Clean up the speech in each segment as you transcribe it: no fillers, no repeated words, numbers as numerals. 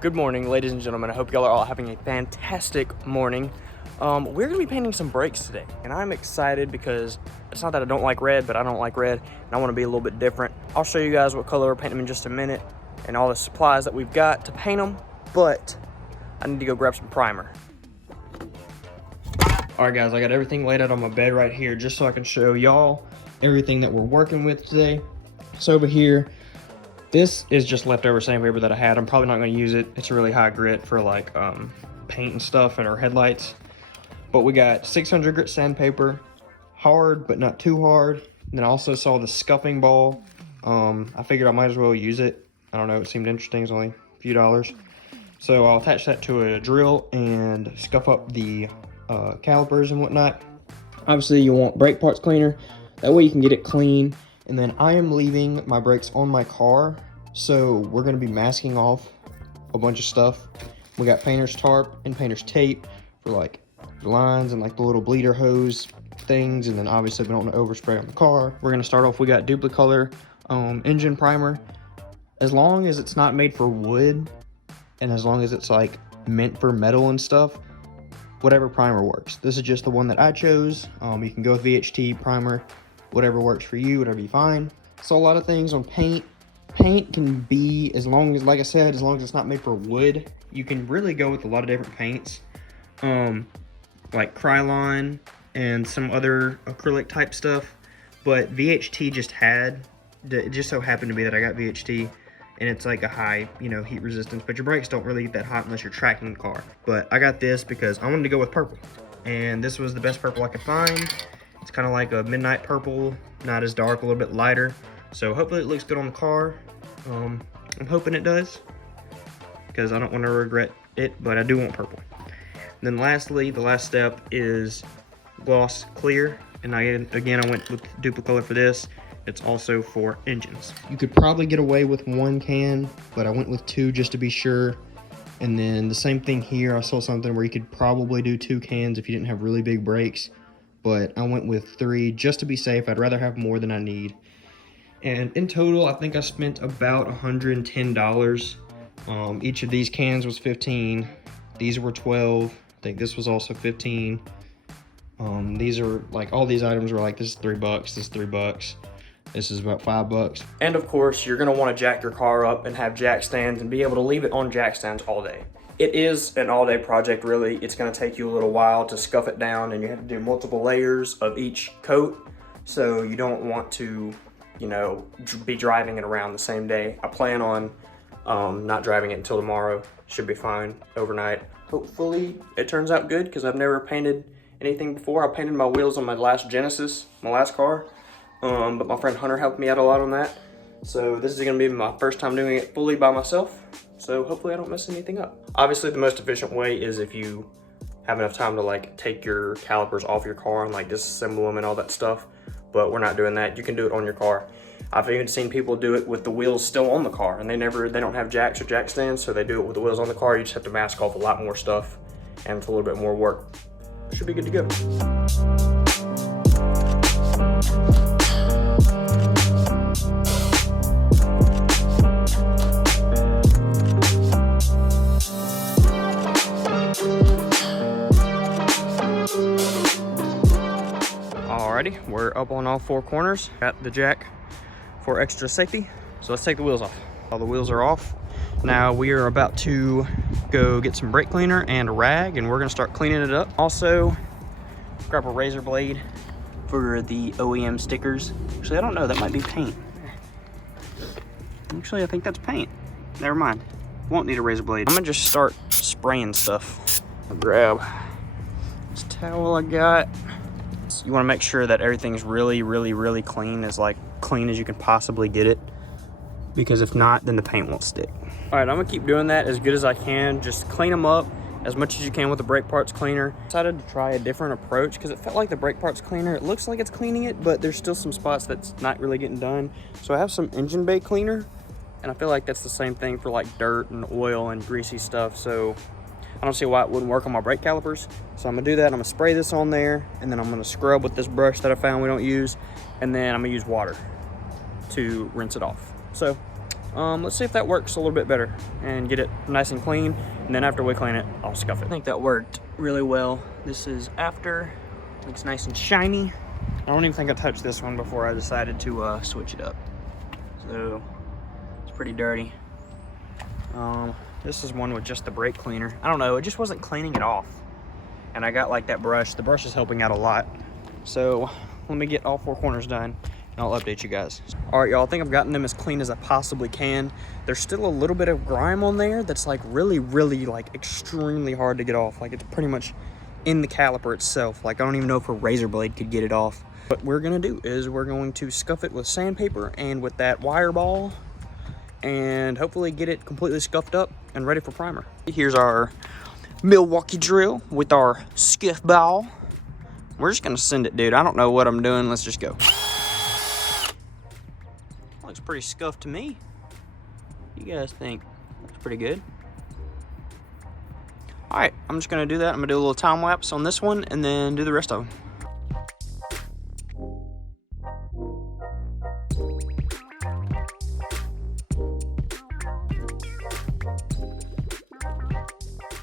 Good morning, ladies and gentlemen. I hope y'all are all having a fantastic morning. We're gonna be painting some brakes today, and I'm excited because it's not that I don't like red, but I don't like red, and I wanna be a little bit different. I'll show you guys what color we're painting them in just a minute, and all the supplies that we've got to paint them, but I need to go grab some primer. All right, guys, I got everything laid out on my bed right here, just so I can show y'all everything that we're working with today. So over here, this is just leftover sandpaper that I had. I'm probably not going to use it. It's really high grit for like paint and stuff and our headlights. But we got 600 grit sandpaper, hard but not too hard. And then I also saw the scuffing ball. I figured I might as well use it. I don't know, it seemed interesting. It's only a few dollars. So I'll attach that to a drill and scuff up the calipers and whatnot. Obviously you want brake parts cleaner. That way you can get it clean. And then I am leaving my brakes on my car, so we're gonna be masking off a bunch of stuff. We got painter's tarp and painter's tape for like the lines and like the little bleeder hose things, and then obviously we don't want to overspray on the car. We're gonna start off, we got duplicolor engine primer. As long as it's not made for wood, and as long as it's like meant for metal and stuff, whatever primer works. This is just the one that I chose. You can go with VHT primer. Whatever works for you, whatever you find. So a lot of things on paint. Paint can be, as long as, like I said, as long as it's not made for wood, you can really go with a lot of different paints. Like Krylon and some other acrylic type stuff. But VHT it just so happened to be that I got VHT, and it's like a high, heat resistance, but your brakes don't really get that hot unless you're tracking the car. But I got this because I wanted to go with purple, and this was the best purple I could find. It's kind of like a midnight purple, not as dark, a little bit lighter. So hopefully it looks good on the car. I'm hoping it does, because I don't want to regret it, but I do want purple. And then lastly, the last step is gloss clear. And again, I went with duplicolor for this. It's also for engines. You could probably get away with 1 can, but I went with 2 just to be sure. And then the same thing here, I saw something where you could probably do 2 cans if you didn't have really big brakes. But I went with 3 just to be safe. I'd rather have more than I need. And in total, I think I spent about $110. Each of these cans was 15. These were 12. I think this was also 15. These are like, all these items were like, this is $3, this is $3. This is about $5. And of course, you're gonna wanna jack your car up and have jack stands and be able to leave it on jack stands all day. It is an all-day project, really. It's gonna take you a little while to scuff it down, and you have to do multiple layers of each coat. So you don't want to, be driving it around the same day. I plan on not driving it until tomorrow. Should be fine overnight. Hopefully it turns out good, because I've never painted anything before. I painted my wheels on my last Genesis, my last car. But my friend Hunter helped me out a lot on that. So this is gonna be my first time doing it fully by myself. So hopefully I don't mess anything up. Obviously the most efficient way is if you have enough time to like take your calipers off your car and like disassemble them and all that stuff. But we're not doing that. You can do it on your car. I've even seen people do it with the wheels still on the car, and they don't have jacks or jack stands, so they do it with the wheels on the car. You just have to mask off a lot more stuff, and it's a little bit more work. Should be good to go. Alrighty, we're up on all 4 corners. Got the jack for extra safety. So let's take the wheels off. All the wheels are off. Now we are about to go get some brake cleaner and a rag, and we're gonna start cleaning it up. Also, grab a razor blade for the OEM stickers. Actually, I don't know, that might be paint. Actually, I think that's paint. Never mind. Won't need a razor blade. I'm gonna just start spraying stuff. I'll grab this towel I got. You want to make sure that everything's really, really, really clean, as clean as you can possibly get it, because if not, then the paint won't stick. All right, I'm gonna keep doing that as good as I can. Just clean them up as much as you can with the brake parts cleaner. Decided to try a different approach because it felt like the brake parts cleaner, it looks like it's cleaning it, but there's still some spots that's not really getting done. So I have some engine bay cleaner, and I feel like that's the same thing for like dirt and oil and greasy stuff. So I don't see why it wouldn't work on my brake calipers. So I'm gonna do that. I'm gonna spray this on there, and then I'm gonna scrub with this brush that I found we don't use, and then I'm gonna use water to rinse it off. So Let's see if that works a little bit better and get it nice and clean. And then after we clean it, I'll scuff it. I think that worked really well. This is after. Looks nice and shiny. I don't even think I touched this one before I decided to switch it up. So it's pretty dirty. This is one with just the brake cleaner. I don't know, it just wasn't cleaning it off. And I got like that brush. The brush is helping out a lot. So let me get all 4 corners done and I'll update you guys. All right, y'all, I think I've gotten them as clean as I possibly can. There's still a little bit of grime on there that's like really, like extremely hard to get off. Like it's pretty much in the caliper itself. Like I don't even know if a razor blade could get it off. What we're gonna do is we're going to scuff it with sandpaper and with that wire ball and hopefully get it completely scuffed up and ready for primer. Here's our Milwaukee drill with our scuff ball. We're just gonna send it, dude. I don't know what I'm doing. Let's just go. Looks pretty scuffed to me. You guys think? Looks pretty good. All right, I'm just gonna do that. I'm gonna do a little time lapse on this one and then do the rest of them.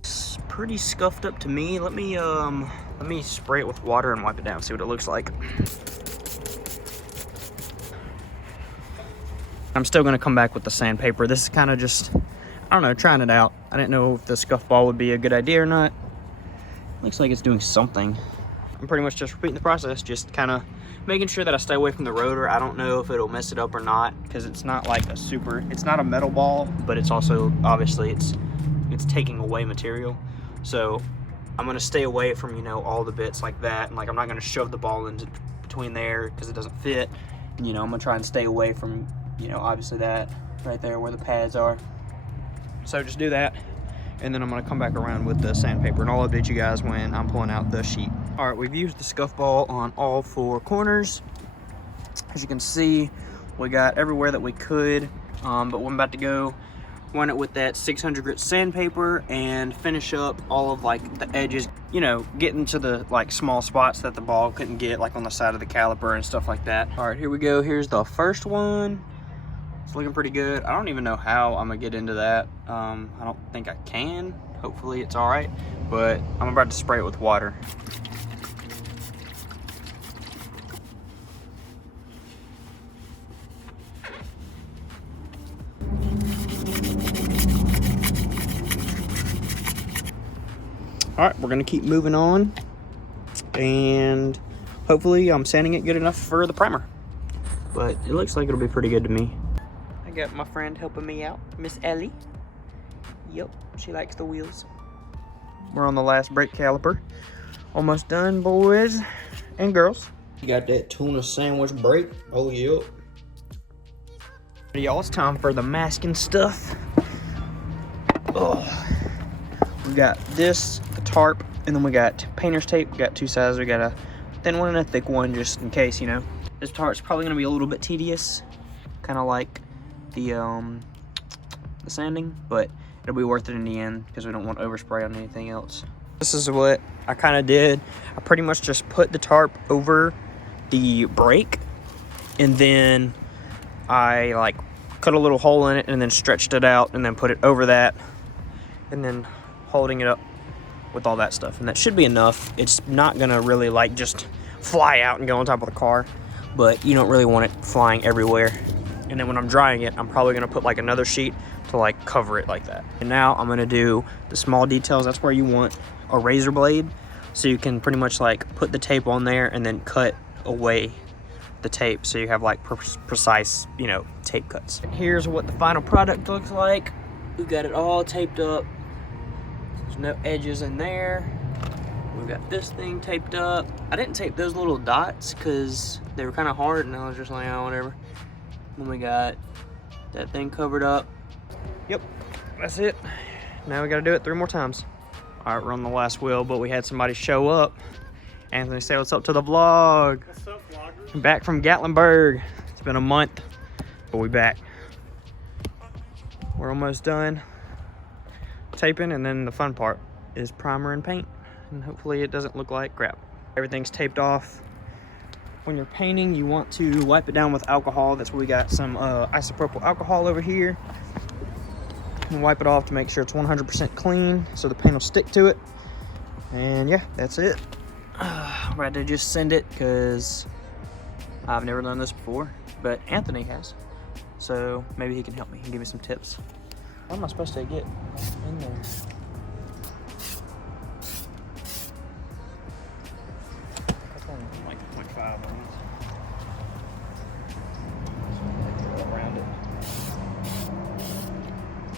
It's pretty scuffed up to me. Let me spray it with water and wipe it down, see what it looks like. I'm still gonna come back with the sandpaper. This is kind of just, I don't know, trying it out. I didn't know if the scuff ball would be a good idea or not. Looks like it's doing something. I'm pretty much just repeating the process, just kind of making sure that I stay away from the rotor. I don't know if it'll mess it up or not, because it's not like it's not a metal ball, but it's also, obviously, it's taking away material. So I'm gonna stay away from, you know, all the bits like that, and like I'm not gonna shove the ball into between there because it doesn't fit. And, you know, I'm gonna try and stay away from, you know, obviously that right there where the pads are. So just do that, and then I'm gonna come back around with the sandpaper and I'll update you guys when I'm pulling out the sheet. All right, we've used the scuff ball on all 4 corners. As you can see, we got everywhere that we could, but we're about to go run it with that 600 grit sandpaper and finish up all of like the edges, you know, getting to the like small spots that the ball couldn't get, like on the side of the caliper and stuff like that. All right, here we go. Here's the first one. It's looking pretty good. I don't even know how I'm gonna get into that. I don't think I can. Hopefully it's all right, but I'm about to spray it with water. All right, we're gonna keep moving on, and hopefully I'm sanding it good enough for the primer. But it looks like it'll be pretty good to me. I got my friend helping me out, Miss Ellie. Yep, she likes the wheels. We're on the last brake caliper. Almost done, boys and girls. You got that tuna sandwich brake. Oh, yep. Y'all, it's time for the masking stuff. Oh. We got this, the tarp, and then we got painter's tape. We got 2 sizes. We got a thin one and a thick one, just in case, you know. This tarp's probably gonna be a little bit tedious, kind of like the sanding, but it'll be worth it in the end because we don't want to overspray on anything else. This is what I kind of did. I pretty much just put the tarp over the brake, and then I like cut a little hole in it and then stretched it out and then put it over that, and then holding it up with all that stuff, and that should be enough. It's not gonna really like just fly out and go on top of the car, but you don't really want it flying everywhere. And then when I'm drying it, I'm probably gonna put like another sheet to like cover it like that. And now I'm gonna do the small details. That's where you want a razor blade, so you can pretty much like put the tape on there and then cut away the tape, so you have like precise, you know, tape cuts. And here's what the final product looks like. We've got it all taped up. There's no edges in there. We've got this thing taped up. I didn't tape those little dots because they were kind of hard, and I was just like, oh, whatever. Then we got that thing covered up. Yep, that's it. Now we gotta do it 3 more times. All right, we're on the last wheel, but we had somebody show up. Anthony, say what's up to the vlog. What's up, vloggers? I'm back from Gatlinburg. It's been a month, but we back. We're almost done taping, and then the fun part is primer and paint, and hopefully it doesn't look like crap. Everything's taped off. when you're painting, you want to wipe it down with alcohol. That's why we got some isopropyl alcohol over here. And wipe it off to make sure it's 100% clean so the paint will stick to it. And yeah, that's it. I'm about to just send it because I've never done this before, but Anthony has. So maybe he can help me and give me some tips. What am I supposed to get in there? That's only like 0.5 on these. Around it.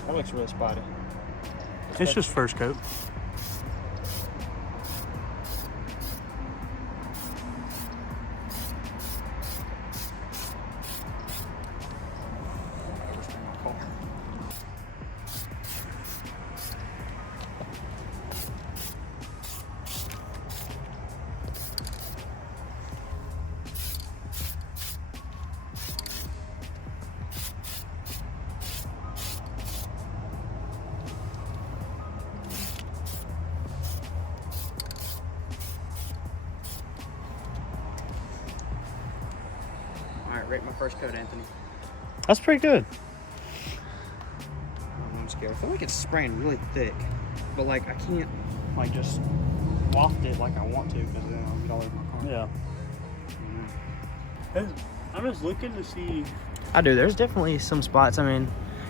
That looks really spotty. It's just first coat. Alright, rate my first coat, Anthony. That's pretty good. I'm scared. I feel like it's spraying really thick, but like I can't like just waft it like I want to because then I'll get all over my car. Yeah. I'm just looking to see. I do. There's definitely some spots. I mean,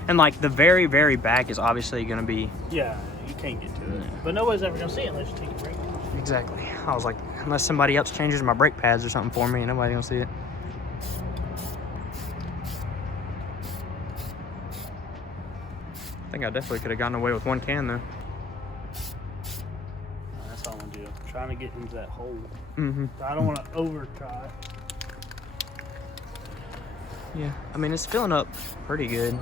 and like the very, very back is obviously going to be. Yeah, you can't get to it. But nobody's ever gonna see it unless you take a break. Exactly. I was like, unless somebody else changes my brake pads or something for me, nobody's gonna see it. I think I definitely could have gotten away with one can though. That's all I'm gonna do. I'm trying to get into that hole. Mm-hmm. I don't want to over try. Yeah. I mean, it's filling up pretty good.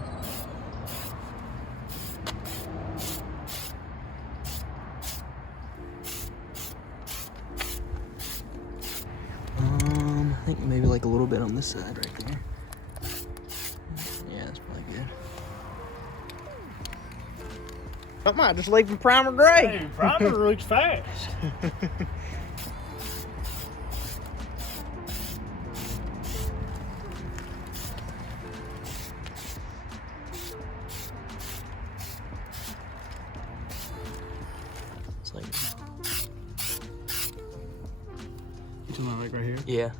I think maybe like a little bit on this side right there. Yeah, that's probably good. I might just leave from primer gray. Hey, primer looks fast. It's like, You talking about like right here? yeah.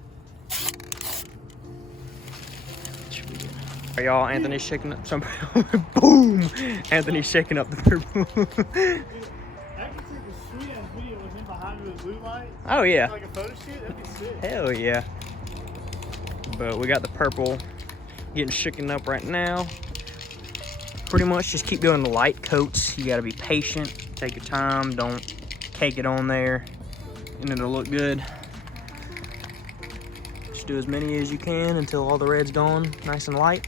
Are y'all? Anthony's shaking up some. Boom! Anthony's shaking up the purple. I can see the sweet ass video was in behind me with blue light. Oh yeah. Like a photo shoot, that'd be sick. Hell yeah. But we got the purple getting shaken up right now. Pretty much just keep doing the light coats. You gotta be patient, take your time, don't cake it on there, and it'll look good. Just do as many as you can until all the red's gone, nice and light.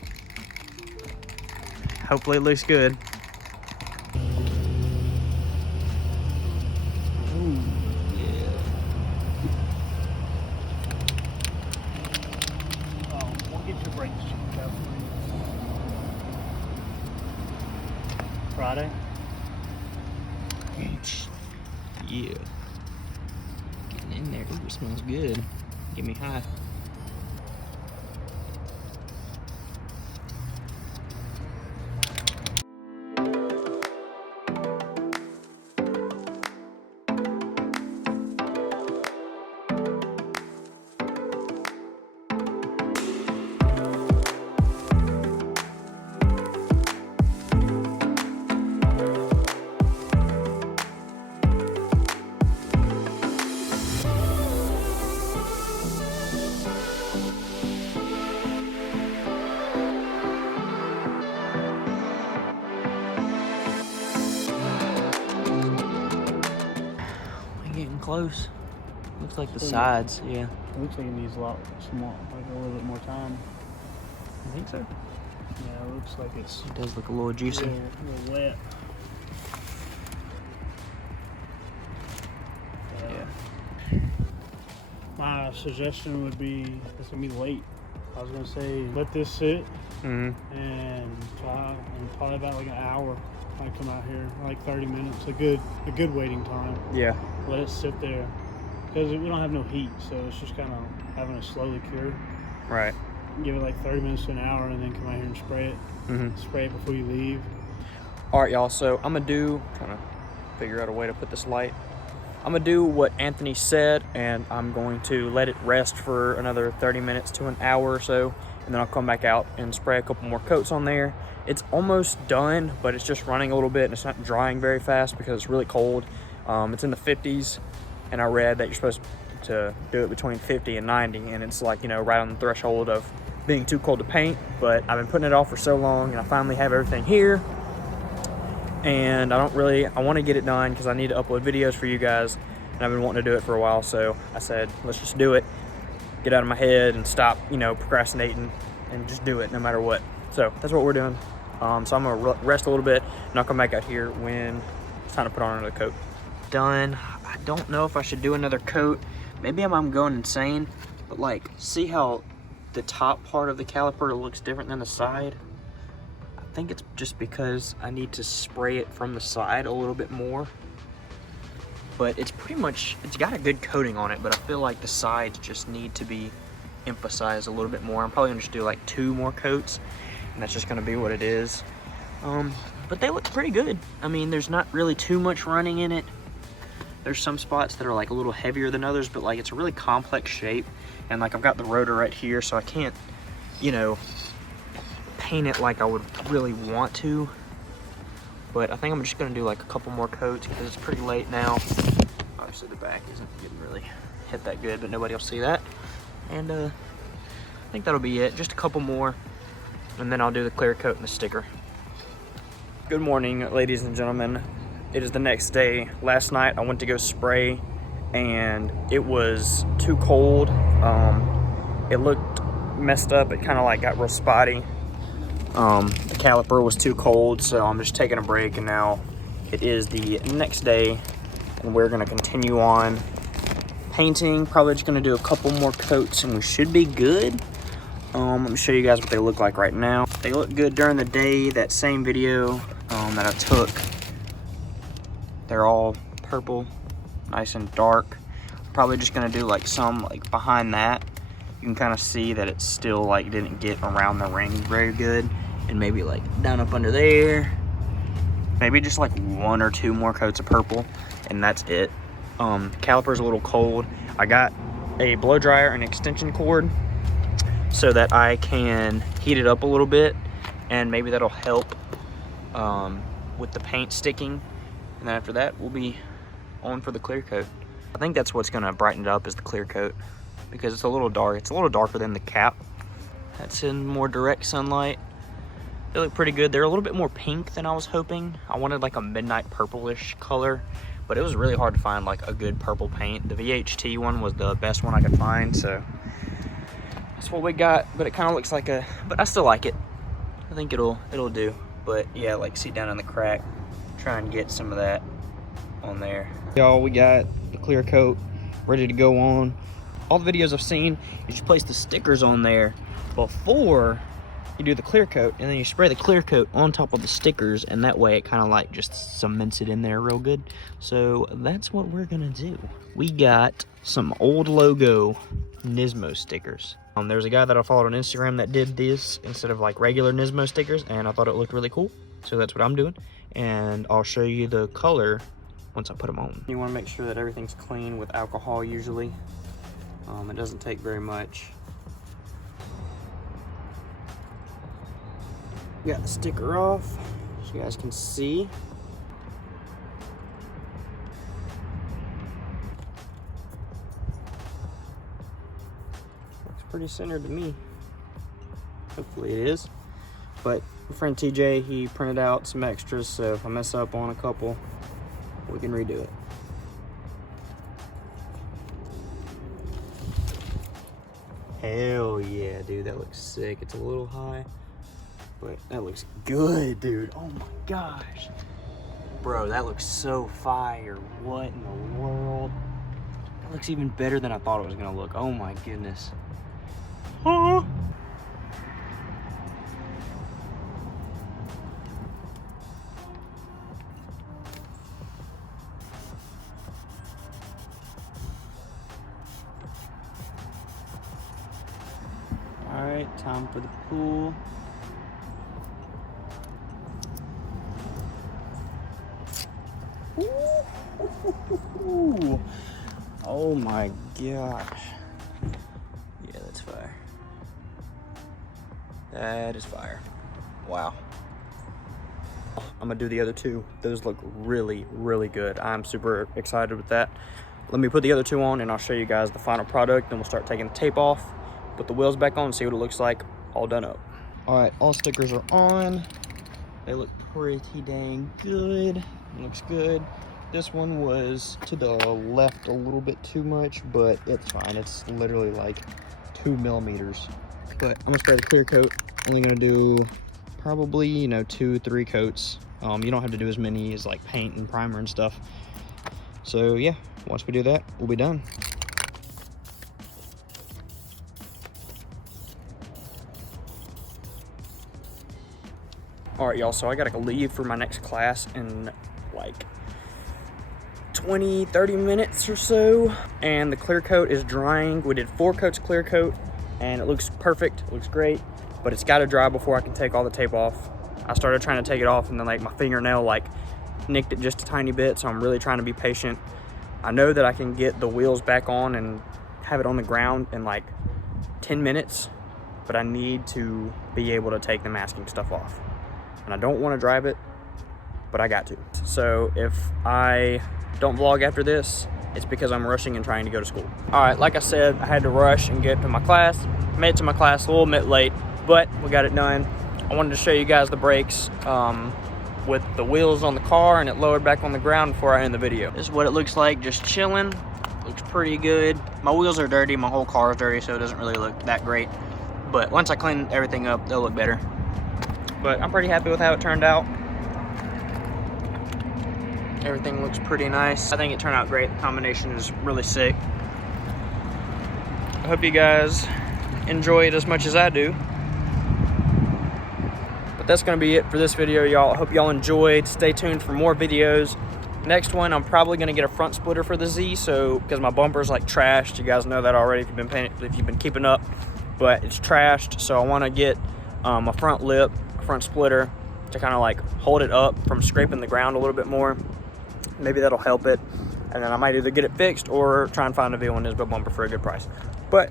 Hopefully it looks good. Ooh, yeah. We'll get your brakes checked out. Friday? Yeah. Getting in there. Ooh, it smells good. Get me high. Close. Looks like the sides, yeah. It looks like it needs a lot small, like a little bit more time. I think so. Yeah, it looks like it's It does look a little juicy. a little wet. Yeah. My suggestion would be, it's gonna be late. I was gonna say let this sit Mm-hmm. and try, and probably about like an hour. I come out here, like 30 minutes, a good waiting time. Yeah. Let it sit there, because we don't have no heat, so it's just kind of having to slowly cure. Right. Give it like 30 minutes to an hour, and then come out here and spray it. Spray it before you leave. All right, y'all. So I'm gonna trying to figure out a way to put this light. I'm gonna do what Anthony said, and I'm going to let it rest for another 30 minutes to an hour or so, and then I'll come back out and spray a couple more coats on there. It's almost done, but it's just running a little bit, and it's not drying very fast because it's really cold. It's in the 50s, and I read that you're supposed to do it between 50 and 90, and it's like, you know, right on the threshold of being too cold to paint. But I've been putting it off for so long, and I finally have everything here, and I want to get it done because I need to upload videos for you guys, and I've been wanting to do it for a while. So I said, let's just do it, get out of my head and stop, you know, procrastinating, and just do it no matter what. So that's what we're doing. So I'm gonna rest a little bit, and I'll come back out here when it's time to put on another coat. Done. I don't know if I should do another coat. Maybe I'm going insane, but like, see how the top part of the caliper looks different than the side? I think it's just because I need to spray it from the side a little bit more. But it's pretty much, it's got a good coating on it, but I feel like the sides just need to be emphasized a little bit more. I'm probably gonna just do like 2 more coats, and that's just gonna be what it is. But they look pretty good. I mean, there's not really too much running in it. There's some spots that are like a little heavier than others, but like it's a really complex shape. And like I've got the rotor right here, so I can't, you know, paint it like I would really want to. But I think I'm just gonna do like a couple more coats because it's pretty late now. Obviously the back isn't getting really hit that good, but nobody will see that. And I think that'll be it, just a couple more, and then I'll do the clear coat and the sticker. Good morning, ladies and gentlemen. It is the next day. Last night I went to go spray, and it was too cold. It looked messed up. It kind of like got real spotty. The caliper was too cold, so I'm just taking a break, and now it is the next day, and we're gonna continue on painting. Probably just gonna do a couple more coats, and we should be good. Let me show you guys what they look like right now. They look good during the day. That same video that I took, they're all purple, nice and dark. Probably just gonna do like some like behind that. You can kind of see that it still like didn't get around the ring very good, and maybe like down up under there. Maybe just like 1 or 2 more coats of purple, and that's it. Caliper's a little cold. I got a blow dryer and extension cord so that I can heat it up a little bit, and maybe that'll help with the paint sticking. And then after that, we'll be on for the clear coat. I think that's what's gonna brighten it up, is the clear coat, because it's a little dark. It's a little darker than the cap. That's in more direct sunlight. They look pretty good. They're a little bit more pink than I was hoping. I wanted like a midnight purplish color, but it was really hard to find like a good purple paint. The VHT one was the best one I could find, so that's what we got. But it kind of looks like but I still like it. I think it'll do. But yeah, like see down in the crack, try and get some of that on there. Y'all, we got the clear coat ready to go on. All the videos I've seen, you should place the stickers on there before you do the clear coat, and then you spray the clear coat on top of the stickers, and that way it kind of like just cements it in there real good. So that's what we're gonna do. We got some old logo Nismo stickers. There's a guy that I followed on Instagram that did this instead of like regular Nismo stickers, and I thought it looked really cool. So that's what I'm doing, and I'll show you the color once I put them on. You want to make sure that everything's clean with alcohol usually. It doesn't take very much. Got the sticker off so you guys can see. Looks pretty centered to me. Hopefully it is. But my friend TJ, he printed out some extras, so if I mess up on a couple, we can redo it. Hell yeah, dude, that looks sick. It's a little high, but that looks good, dude. Oh my gosh. Bro, that looks so fire. What in the world? That looks even better than I thought it was gonna look. Oh my goodness. Huh? right, time for the pool. Ooh. Oh my gosh. Yeah, that's fire. That is fire. Wow. I'm gonna do the other two. Those look really, really good. I'm super excited with that. Let me put the other two on and I'll show you guys the final product. Then we'll start taking the tape off, put the wheels back on, and see what it looks like all done up. All right, all stickers are on. They look pretty dang good. It looks good. This one was to the left a little bit too much, but it's fine. It's literally like 2 millimeters. But I'm gonna spray the clear coat. Only gonna do probably, you know, 2-3 coats. You don't have to do as many as like paint and primer and stuff. So yeah, once we do that, we'll be done. All right, y'all, so I gotta leave for my next class in like 20-30 minutes or so, and the clear coat is drying. We did 4 coats of clear coat and it looks perfect. It looks great, but it's got to dry before I can take all the tape off. I started trying to take it off and then like my fingernail like nicked it just a tiny bit, so I'm really trying to be patient. I know that I can get the wheels back on and have it on the ground in like 10 minutes, but I need to be able to take the masking stuff off, and I don't want to drive it, but I got to. So if I don't vlog after this, it's because I'm rushing and trying to go to school. All right, like I said, I had to rush and get to my class. Made it to my class a little bit late, but we got it done. I wanted to show you guys the brakes with the wheels on the car and it lowered back on the ground before I end the video. This is what it looks like, just chilling. Looks pretty good. My wheels are dirty, my whole car is dirty, so it doesn't really look that great. But once I clean everything up, they'll look better. But I'm pretty happy with how it turned out. Everything looks pretty nice. I think it turned out great. The combination is really sick. I hope you guys enjoy it as much as I do. But that's gonna be it for this video, y'all. I hope y'all enjoyed. Stay tuned for more videos. Next one, I'm probably gonna get a front splitter for the Z, so because my bumper's like trashed. You guys know that already if you've been keeping up. But it's trashed, so I want to get a front lip, a front splitter to kind of like hold it up from scraping the ground a little bit more. Maybe that'll help it, and then I might either get it fixed or try and find a V1 Nisbo bumper for a good price. But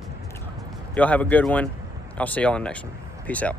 y'all have a good one. I'll see y'all in the next one. Peace out.